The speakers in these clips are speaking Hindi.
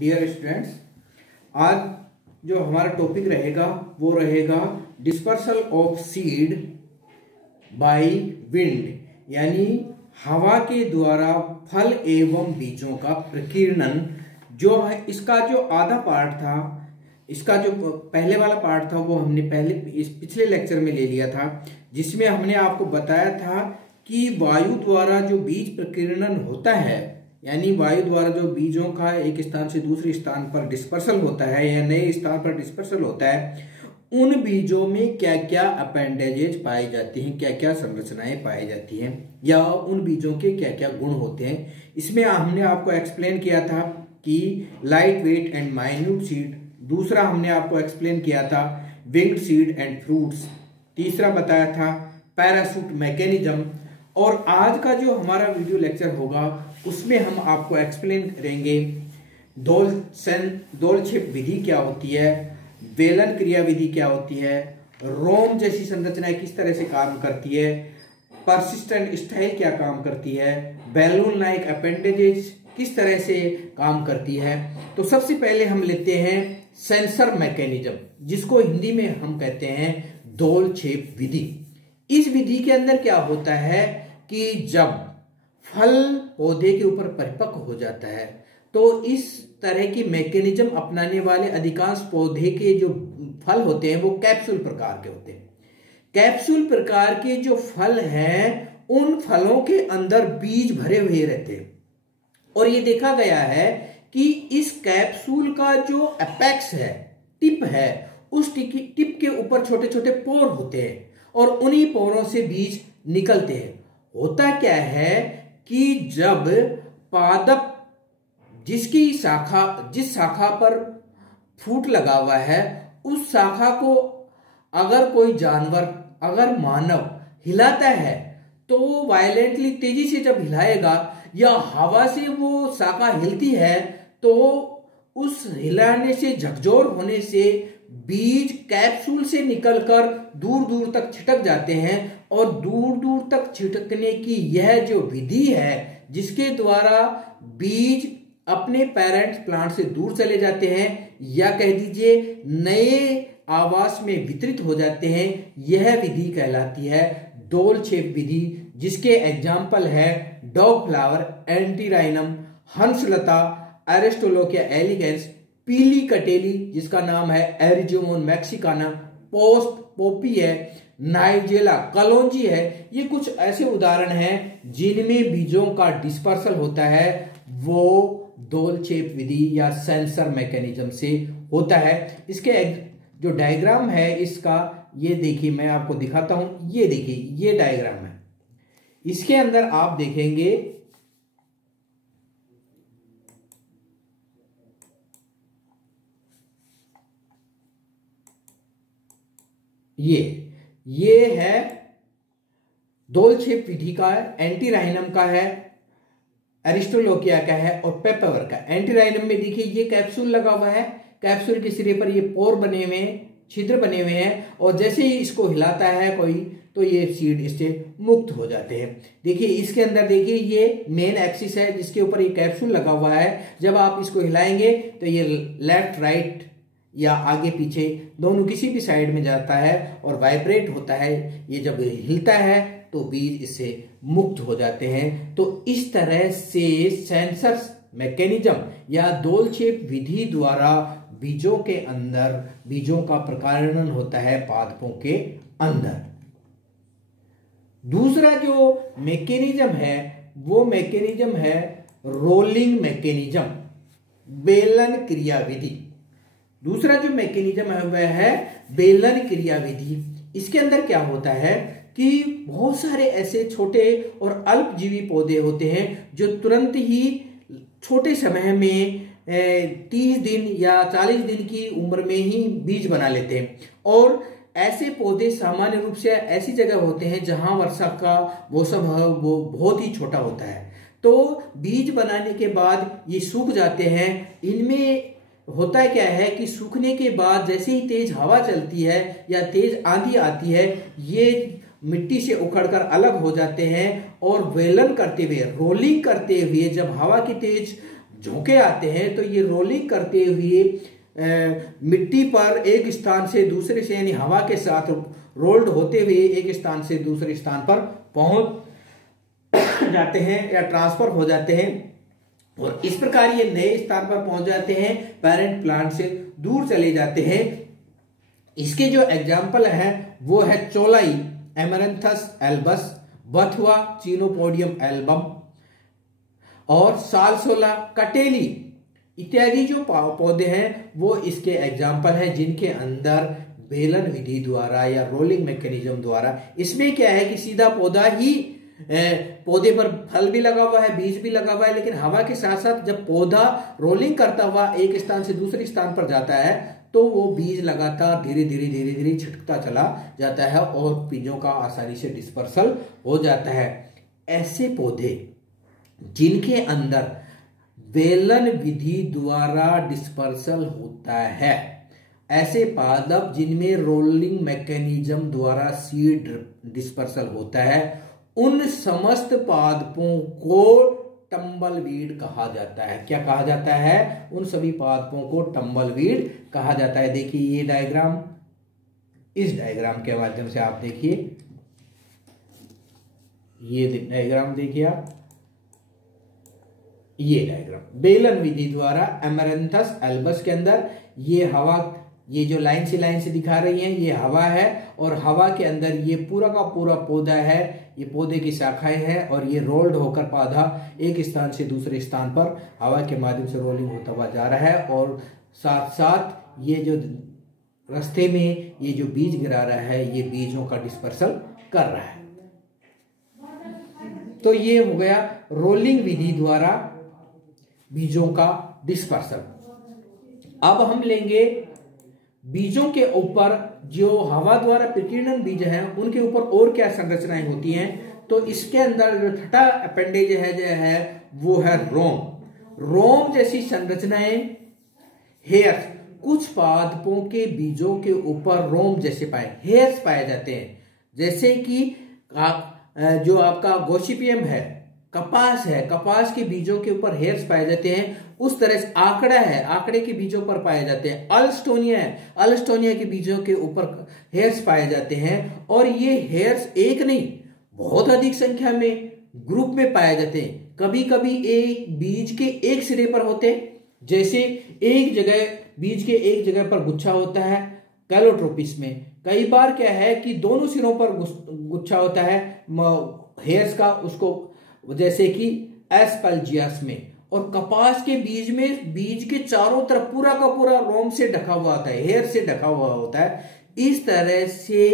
डियर स्टूडेंट्स, आज जो हमारा टॉपिक रहेगा वो रहेगा dispersal of seed by wind, यानी हवा के द्वारा फल एवं बीजों का प्रकीर्णन। जो है इसका जो आधा पार्ट था, इसका जो पहले वाला पार्ट था वो हमने पिछले लेक्चर में ले लिया था, जिसमें हमने आपको बताया था कि वायु द्वारा जो बीज प्रकीर्णन होता है, यानी वायु द्वारा जो बीजों का एक स्थान से दूसरे स्थान पर डिस्पर्सल होता है या नए स्थान पर डिस्पर्सल होता है, उन बीजों में क्या क्या अपेंडेजेज पाए जाते हैं, क्या क्या संरचनाएं पाई जाती हैं, या उन बीजों के क्या क्या गुण होते हैं। इसमें हमने आपको एक्सप्लेन किया था कि light weight and minute seed, दूसरा हमने आपको एक्सप्लेन किया था विंग्ड सीड एंड फ्रूट्स, तीसरा बताया था पैराशूट मैकेनिज्म। और आज का जो हमारा वीडियो लेक्चर होगा उसमें हम आपको एक्सप्लेन करेंगे दोल छिप विधि क्या होती है, वेलन क्रिया विधि क्या होती है, रोम जैसी संरचनाएं किस तरह से काम करती है, परसिस्टेंट स्टाइल क्या काम करती है, बैलून लाइक अपेंडेजेज किस तरह से काम करती है। तो सबसे पहले हम लेते हैं सेंसर मैकेनिज्म, जिसको हिंदी में हम कहते हैं दोल छेप विधि। इस विधि के अंदर क्या होता है कि जब फल पौधे के ऊपर परिपक्व हो जाता है तो इस तरह की मैकेनिज्म अपनाने वाले अधिकांश पौधे के जो फल होते हैं वो कैप्सूल प्रकार के होते हैं। कैप्सूल प्रकार के जो फल हैं उन फलों के अंदर बीज भरे हुए रहते हैं, और ये देखा गया है कि इस कैप्सूल का जो एपेक्स है, टिप है, उस टिप के ऊपर छोटे छोटे पोर होते हैं और उन्हीं पोरों से बीज निकलते हैं। होता क्या है कि जब पादप जिस शाखा पर फूट लगा हुआ है, उस शाखा को अगर कोई जानवर, अगर मानव हिलाता है तो वो वायलेंटली तेजी से जब हिलाएगा या हवा से वो शाखा हिलती है तो उस हिलाने से, झकझोर होने से बीज कैप्सूल से निकलकर दूर दूर तक छिटक जाते हैं। और दूर दूर तक छिटकने की यह जो विधि है, जिसके द्वारा बीज अपने पेरेंट्स प्लांट से दूर चले जाते हैं या कह दीजिए नए आवास में वितरित हो जाते हैं, यह विधि कहलाती है दोल छेप विधि, जिसके एग्जाम्पल है डॉग फ्लावर, एंटीराइनम, हंसलता, एरिस्टोलोकिया एलिगेंस, पीली कटेली जिसका नाम है एरिजोमोन मैक्सिकाना, पोस्ट पोपी है, नाइजेला, कलौंजी है। ये कुछ ऐसे उदाहरण हैं जिनमें बीजों का डिस्पर्सल होता है, वो दोल छेप विधि या सेंसर मैकेनिज्म से होता है। इसके जो डायग्राम है इसका, ये देखिए, मैं आपको दिखाता हूं, ये देखिए, ये डायग्राम है। इसके अंदर आप देखेंगे ये है दोल छेप विधि का है, एंटीराइनम का है, एरिस्टोलोकिया का है और पेपावर का। एंटीराइनम में देखिए ये कैप्सूल लगा हुआ है, कैप्सूल के सिरे पर ये पोर बने हुए हैं, छिद्र बने हुए हैं, और जैसे ही इसको हिलाता है कोई तो ये सीड इससे मुक्त हो जाते हैं। देखिए इसके अंदर देखिए ये मेन एक्सिस है जिसके ऊपर ये कैप्सूल लगा हुआ है। जब आप इसको हिलाएंगे तो ये लेफ्ट राइट या आगे पीछे दोनों किसी भी साइड में जाता है और वाइब्रेट होता है। ये जब हिलता है तो बीज इससे मुक्त हो जाते हैं। तो इस तरह से सेंसर मैकेनिज्म या दोल छेप विधि द्वारा बीजों के अंदर बीजों का प्रकीर्णन होता है पादपों के अंदर। दूसरा जो मैकेनिज्म है वो मैकेनिज्म है रोलिंग मैकेनिज्म, बेलन क्रिया विधि। दूसरा जो मैकेनिज्म है वह है बेलन क्रिया विधि। इसके अंदर क्या होता है कि बहुत सारे ऐसे छोटे और अल्पजीवी पौधे होते हैं जो तुरंत ही छोटे समय में 30 दिन या 40 दिन की उम्र में ही बीज बना लेते हैं। और ऐसे पौधे सामान्य रूप से ऐसी जगह होते हैं जहां वर्षा का मौसम है वो बहुत ही छोटा होता है, तो बीज बनाने के बाद ये सूख जाते हैं। इनमें होता क्या है कि सूखने के बाद जैसे ही तेज हवा चलती है या तेज आंधी आती है, ये मिट्टी से उखड़कर अलग हो जाते हैं और वेलन करते हुए, रोलिंग करते हुए जब हवा की तेज झोंके आते हैं तो ये रोलिंग करते हुए मिट्टी पर एक स्थान से दूसरे से यानी हवा के साथ रोल्ड होते हुए एक स्थान से दूसरे स्थान पर पहुंच जाते हैं या ट्रांसफर हो जाते हैं और इस प्रकार ये नए स्थान पर पहुंच जाते हैं, पेरेंट प्लांट से दूर चले जाते हैं। इसके जो एग्जाम्पल है वो है चोलाई, एमरंथस एल्बस, बथुआ, चिनोपोडियम एल्बम और सालसोला, कटेली इत्यादि जो पौधे हैं वो इसके एग्जाम्पल हैं, जिनके अंदर बेलन विधि द्वारा या रोलिंग मैकेनिज्म द्वारा, इसमें क्या है कि सीधा पौधा ही पौधे पर फल भी लगा हुआ है, बीज भी लगा हुआ है, लेकिन हवा के साथ साथ जब पौधा रोलिंग करता हुआ एक स्थान से दूसरे स्थान पर जाता है तो वो बीज लगातार धीरे धीरे छिटकता चला जाता है और बीजों का आसानी से डिस्पर्सल हो जाता है। ऐसे पौधे जिनके अंदर बेलन विधि द्वारा डिस्पर्सल होता है, ऐसे पादप जिनमें रोलिंग मैकेनिज्म द्वारा सीड डिस्पर्सल होता है, उन समस्त पादपों को टम्बलवीड कहा जाता है। क्या कहा जाता है? उन सभी पादपों को टम्बलवीड कहा जाता है। देखिए ये डायग्राम, इस डायग्राम के माध्यम से आप देखिए, ये डायग्राम देखिए आप, ये डायग्राम बेलन विधि द्वारा एमरंथस एल्बस के अंदर ये हवा, ये जो लाइन से दिखा रही है ये हवा है और हवा के अंदर ये पूरा का पूरा पौधा है, ये पौधे की शाखाएं हैं और ये रोल्ड होकर पौधा एक स्थान से दूसरे स्थान पर हवा के माध्यम से रोलिंग होता हुआ जा रहा है और साथ साथ ये जो रास्ते में ये जो बीज गिरा रहा है ये बीजों का डिस्पर्सल कर रहा है। तो ये हो गया रोलिंग विधि द्वारा बीजों का डिस्पर्सल। अब हम लेंगे बीजों के ऊपर जो हवा द्वारा प्रकीर्णन बीज हैं उनके ऊपर और क्या संरचनाएं होती हैं। तो इसके अंदर जो छठा अपेंडेज है वो है रोम जैसी संरचनाएं, हेयर्स, कुछ पादपों के बीजों के ऊपर रोम जैसे हेयर्स पाए जाते हैं, जैसे कि जो आपका गोसिपियम है, कपास है, कपास के बीजों के ऊपर हेयर्स पाए जाते हैं। उस तरह से आंकड़ा है, आंकड़े के बीजों पर पाए जाते हैं। अल्स्टोनिया है, अल्स्टोनिया के बीजों के ऊपर हेयर्स पाए जाते हैं और ये हेयर्स एक नहीं बहुत अधिक संख्या में ग्रुप में पाए जाते हैं। कभी कभी एक बीज के एक सिरे पर होते हैं, जैसे एक जगह बीज के एक जगह पर गुच्छा होता है कैलोट्रोपिस में। कई बार क्या है कि दोनों सिरों पर गुच्छा होता है हेयर्स का, उसको जैसे कि एस्पल्जियास में। और कपास के बीज में बीज के चारों तरफ पूरा का पूरा रोम से ढका हुआ होता है, हेयर से ढका हुआ होता है। इस तरह से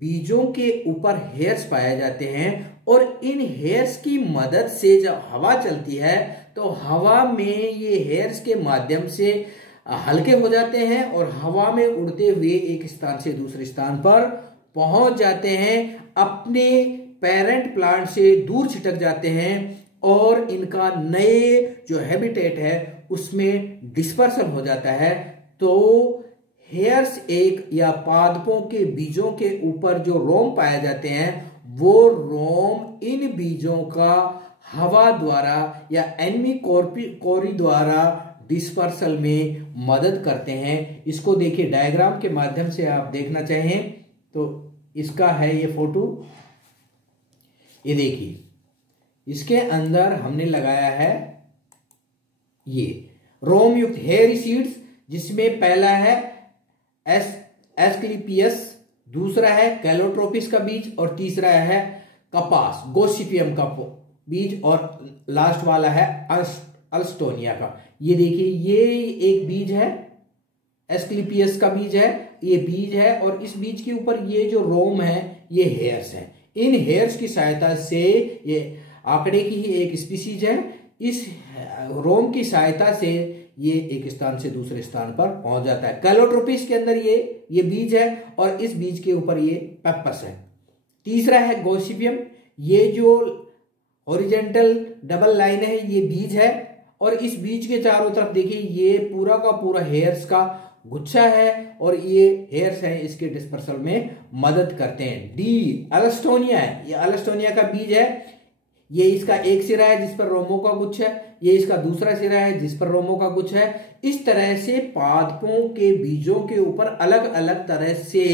बीजों के ऊपर हेयर्स पाए जाते हैं और इन हेयर्स की मदद से जब हवा चलती है तो हवा में ये हेयर्स के माध्यम से हल्के हो जाते हैं और हवा में उड़ते हुए एक स्थान से दूसरे स्थान पर पहुंच जाते हैं, अपने पेरेंट प्लांट से दूर छिटक जाते हैं और इनका नए जो हैबिटेट है उसमें डिस्पर्सल हो जाता है। तो हेयर्स एक या पादपों के बीजों के ऊपर जो रोम पाए जाते हैं वो रोम इन बीजों का हवा द्वारा या एनमी कोरी द्वारा डिस्पर्सल में मदद करते हैं। इसको देखिए डायग्राम के माध्यम से आप देखना चाहें तो इसका है ये फोटो, ये देखिए इसके अंदर हमने लगाया है ये रोम युक्त हेयर सीड्स, जिसमें पहला है एस्क्लेपियस, दूसरा है कैलोट्रोपिस का बीज और तीसरा है कपास गोसिपियम का बीज और लास्ट वाला है अल्स्टोनिया का। ये देखिए ये एक बीज है, एस्क्लेपियस का बीज है, ये बीज है और इस बीज के ऊपर ये जो रोम है ये हेयर्स है। इन हेयर्स की सहायता से, ये आंकड़े की ही एक स्पीसीज है, इस रोम की सहायता से ये एक स्थान से दूसरे स्थान पर पहुंच जाता है। कैलोट्रोपिस के अंदर ये बीज है और इस बीज के ऊपर ये पेपस है। तीसरा है गोसिपियम, ये जो हॉरिजॉन्टल डबल लाइन है ये बीज है और इस बीज के चारों तरफ देखिए ये पूरा का पूरा हेयर्स का गुच्छा है और ये हेयर्स है इसके डिस्पर्सल में मदद करते हैं। डी अल्स्टोनिया है, ये अल्स्टोनिया का बीज है, ये इसका एक सिरा है जिस पर रोमों का गुच्छ है, ये इसका दूसरा सिरा है जिस पर रोमों का गुच्छ है। इस तरह से पादपों के बीजों के ऊपर अलग अलग तरह से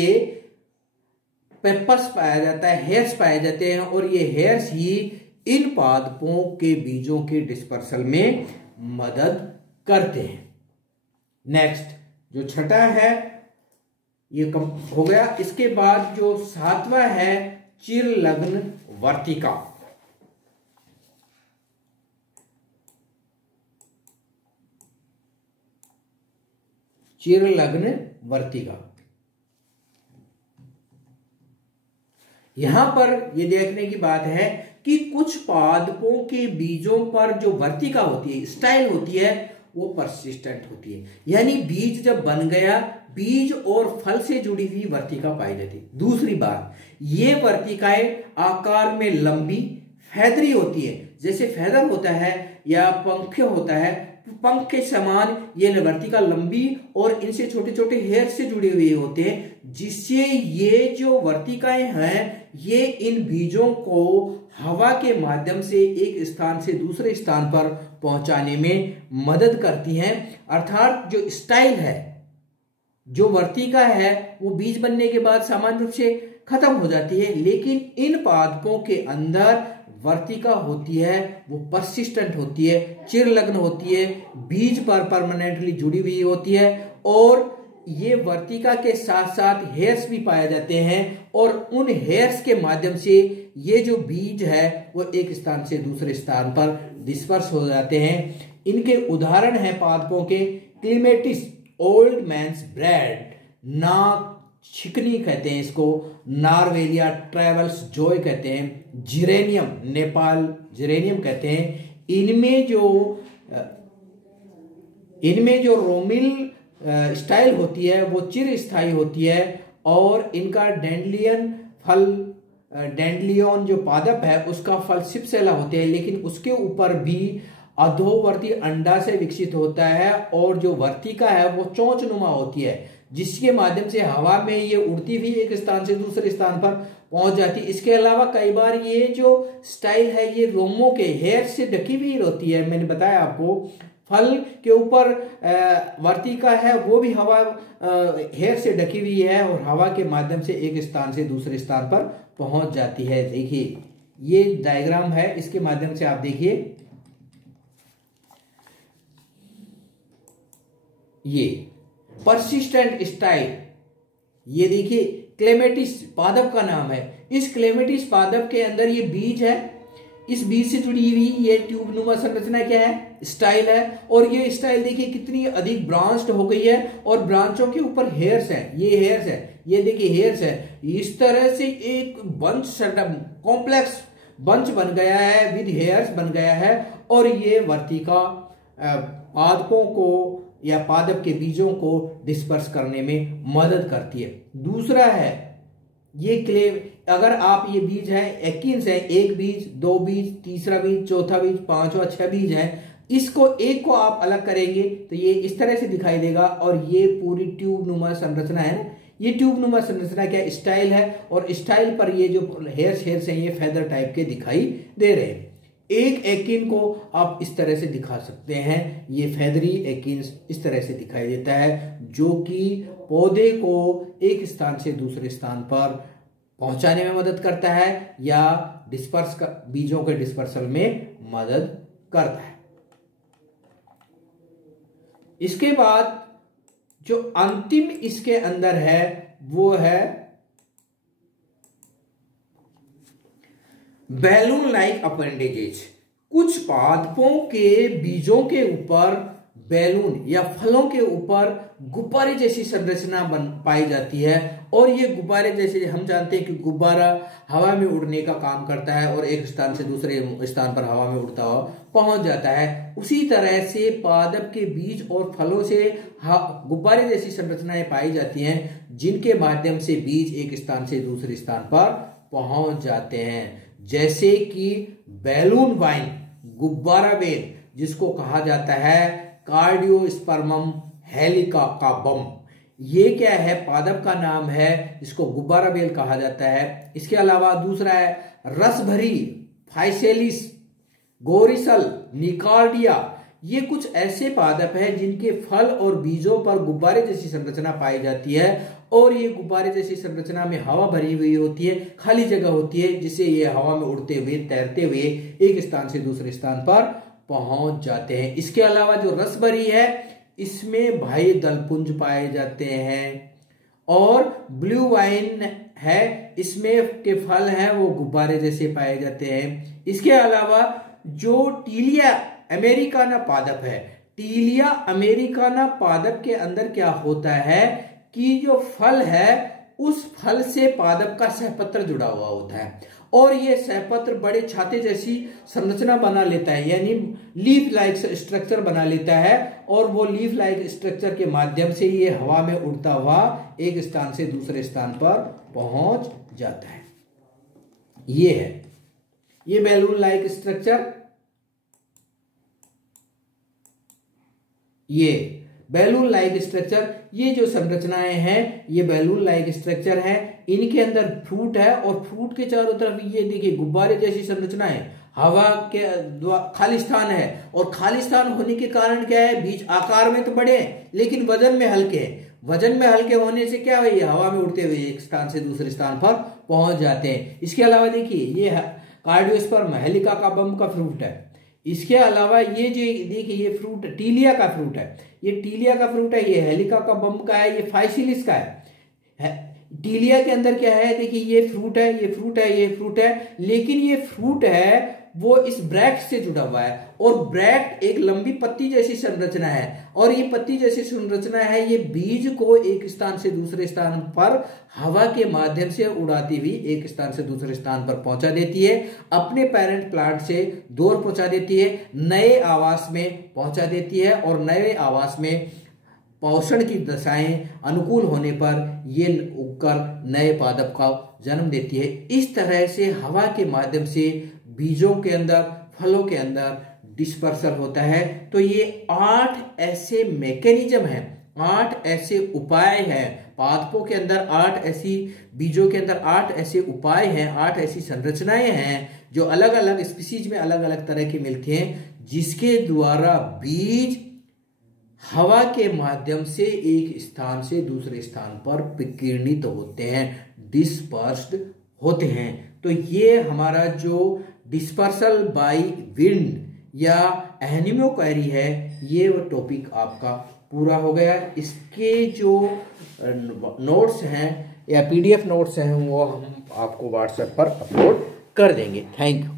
पेपर्स पाया जाता है, हेयर्स पाए जाते हैं, और ये हेयर्स ही इन पादपों के बीजों के डिस्पर्सल में मदद करते हैं। नेक्स्ट जो छठा है ये कम हो गया। इसके बाद जो सातवां है चिरलग्न वर्तिका। चिरलग्न वर्तिका, यहां पर ये देखने की बात है कि कुछ पादपों के बीजों पर जो वर्तिका होती है, स्टाइल होती है, वो परसिस्टेंट होती है। यानी बीज जब बन गया, बीज और फल से जुड़ी हुई वर्तिका पाई जाती है। दूसरी बात, ये वर्तिकाएं आकार में लंबी फैदरी होती है, जैसे फैदर होता है या पंख होता है, पंख के समान ये वर्तिका लंबी और इनसे छोटे छोटे हेयर से जुड़े हुए होते हैं, जिससे ये जो वर्तिकाएं हैं ये इन बीजों को हवा के माध्यम से एक स्थान से दूसरे स्थान पर पहुंचाने में मदद करती हैं। अर्थात जो स्टाइल है, जो वर्तिका है, वो बीज बनने के बाद सामान्य रूप से खत्म हो जाती है, लेकिन इन पादपों के अंदर वर्तिका होती है वो परसिस्टेंट होती है, चिरलग्न होती है, बीज पर परमानेंटली जुड़ी हुई होती है, और ये वर्तिका के साथ साथ हेयर्स भी पाए जाते हैं, और उन हेयर्स के माध्यम से ये जो बीज है वो एक स्थान से दूसरे स्थान पर डिस्पर्स हो जाते हैं। इनके उदाहरण हैं पादपों के क्लीमेटिस, ओल्ड मैन्स ब्रेड, नाक छिकनी कहते हैं इसको, नारवेलिया ट्रेवल्स जॉय कहते हैं, जिरेनियम, नेपाल जिरेनियम कहते हैं। इनमें जो रोमिल स्टाइल होती है वो चिर स्थायी होती है, और इनका डेंडलियन जो पादप है उसका फल सिपसेला होते हैं, लेकिन उसके ऊपर भी अधोवर्ती अंडा से विकसित होता है, और जो वर्तिका है वो चोंचनुमा होती है, जिसके माध्यम से हवा में ये उड़ती हुई एक स्थान से दूसरे स्थान पर पहुंच जाती है। इसके अलावा कई बार ये जो स्टाइल है ये रोमों के हेयर से ढकी हुई होती है। मैंने बताया आपको, फल के ऊपर वर्तिका है वो भी हवा हेयर से ढकी हुई है, और हवा के माध्यम से एक स्थान से दूसरे स्थान पर पहुंच जाती है। देखिए ये डायग्राम है, इसके माध्यम से आप देखिए, ये परसिस्टेंट स्टाइल, ये देखिए क्लेमेटिस पादप का नाम है। इस क्लेमेटिस पादप के अंदर ये बीज है, इस बीज से जुड़ी हुई ये ट्यूबनुमा संरचना क्या है, स्टाइल है, और ये स्टाइल देखिए कितनी अधिक ब्रांच्ड हो गई है, और ब्रांचों के ऊपर हेयर्स हैं, ये हेयर्स है, ये देखिए हेयर्स है। इस तरह से एक बंच सेटअप, कॉम्प्लेक्स बंच बन गया है, विद हेयर्स बन गया है, और ये वर्तिका पादपों को या पादप के बीजों को डिस्पर्स करने में मदद करती है। दूसरा है ये क्लेम, अगर आप ये बीज है एकिन्स है, एक बीज, दो बीज, तीसरा बीज, चौथा बीज, पांचवा, 6 बीज है, इसको एक को आप अलग करेंगे तो ये इस तरह से दिखाई देगा, और ये पूरी ट्यूबनुमा संरचना है ना, ये ट्यूबनुमा संरचना क्या स्टाइल है, और स्टाइल पर ये जो हेयर्स हैं ये फेदर टाइप के दिखाई दे रहे हैं। एक एकिन को आप इस तरह से दिखा सकते हैं, ये फेदरी एकिन्स इस तरह से दिखाई देता है, जो कि पौधे को एक स्थान से दूसरे स्थान पर पहुंचाने में मदद करता है, या बीजों के डिस्पर्सल में मदद करता है। इसके बाद जो अंतिम इसके अंदर है वो है बैलून लाइक अपेंडेजेज। कुछ पादपों के बीजों के ऊपर बैलून या फलों के ऊपर गुब्बारे जैसी संरचना पाई जाती है, और ये गुब्बारे जैसे हम जानते हैं कि गुब्बारा हवा में उड़ने का काम करता है, और एक स्थान से दूसरे स्थान पर हवा में उड़ता हुआ पहुंच जाता है। उसी तरह से पादप के बीज और फलों से गुब्बारे जैसी संरचनाएं पाई जाती हैं, जिनके माध्यम से बीज एक स्थान से दूसरे स्थान पर पहुंच जाते हैं, जैसे कि बैलून वाइन, गुब्बारा बेल, जिसको कहा जाता है कार्डियोस्पर्मम हेलिका का बम। ये क्या है, पादप का नाम है, इसको गुब्बारा बेल कहा जाता है। इसके अलावा दूसरा है रस भरी फाइसेलिस, गोरिसल, निकार्डिया, ये कुछ ऐसे पादप हैं जिनके फल और बीजों पर गुब्बारे जैसी संरचना पाई जाती है और ये गुब्बारे जैसी संरचना में हवा भरी हुई होती है, खाली जगह होती है, जिससे ये हवा में उड़ते हुए तैरते हुए एक स्थान से दूसरे स्थान पर पहुंच जाते हैं। इसके अलावा जो रस भरी है इसमें बाह्य दलपुंज पाए जाते हैं और ब्लू वाइन है, इसमें के फल हैं वो गुब्बारे जैसे पाए जाते हैं। इसके अलावा जो टीलिया अमेरिकाना पादप है, टीलिया अमेरिकाना पादप के अंदर क्या होता है कि जो फल है उस फल से पादप का सहपत्र जुड़ा हुआ होता है और ये सहपत्र बड़े छाते जैसी संरचना बना लेता है, यानी लीफ लाइक स्ट्रक्चर बना लेता है और वो लीफ लाइक स्ट्रक्चर के माध्यम से ये हवा में उड़ता हुआ एक स्थान से दूसरे स्थान पर पहुंच जाता है। ये है ये बैलून लाइक स्ट्रक्चर, ये बैलून लाइक स्ट्रक्चर, ये जो संरचनाएं हैं ये बैलून लाइक स्ट्रक्चर है। इनके अंदर फ्रूट है और फ्रूट के चारों तरफ ये देखिए गुब्बारे जैसी संरचना है, हवा के खाली स्थान है और खाली स्थान होने के कारण क्या है, बीज आकार में तो बड़े हैं लेकिन वजन में हल्के हैं। वजन में हल्के होने से क्या है, हवा में उड़ते हुए एक स्थान से दूसरे स्थान पर पहुंच जाते हैं। इसके अलावा देखिए ये कार्डियोस्पर्म हेलिका का बम का फ्रूट है। इसके अलावा ये जो देखिए ये फ्रूट टीलिया का फ्रूट है, ये टीलिया का फ्रूट है, ये हेलिका का बम का है, ये फाइसिलिस का है। टीलिया के अंदर क्या है, देखिए ये फ्रूट है, ये फ्रूट है, ये फ्रूट है, लेकिन ये फ्रूट है वो इस ब्रैक्ट से जुड़ा हुआ है और ब्रैक्ट एक लंबी पत्ती जैसी संरचना है और ये पत्ती जैसी संरचना है, ये बीज को एक स्थान से दूसरे स्थान पर हवा के माध्यम से उड़ाती हुई एक स्थान से दूसरे स्थान पर पहुंचा देती है, अपने पेरेंट प्लांट से दूर पहुंचा देती है, नए आवास में पहुंचा देती है और नए आवास में पोषण की दशाएं अनुकूल होने पर ये उगकर नए पादप का जन्म देती है। इस तरह से हवा के माध्यम से बीजों के अंदर, फलों के अंदर डिस्पर्सल होता है। तो ये 8 ऐसे मैकेनिज्म हैं, 8 ऐसे उपाय हैं पादपों के अंदर, 8 ऐसी बीजों के अंदर 8 ऐसे उपाय हैं, 8 ऐसी संरचनाएं हैं जो अलग अलग स्पीसीज में अलग अलग तरह की मिलती हैं, जिसके द्वारा बीज हवा के माध्यम से एक स्थान से दूसरे स्थान पर विकिरणित होते हैं, डिस्पर्स्ड होते हैं। तो ये हमारा जो डिस्पर्सल बाय विंड या एनिमोकैरी है, ये वो टॉपिक आपका पूरा हो गया। इसके जो नोट्स हैं या PDF नोट्स हैं वो हम आपको व्हाट्सएप पर अपलोड कर देंगे। Thank you.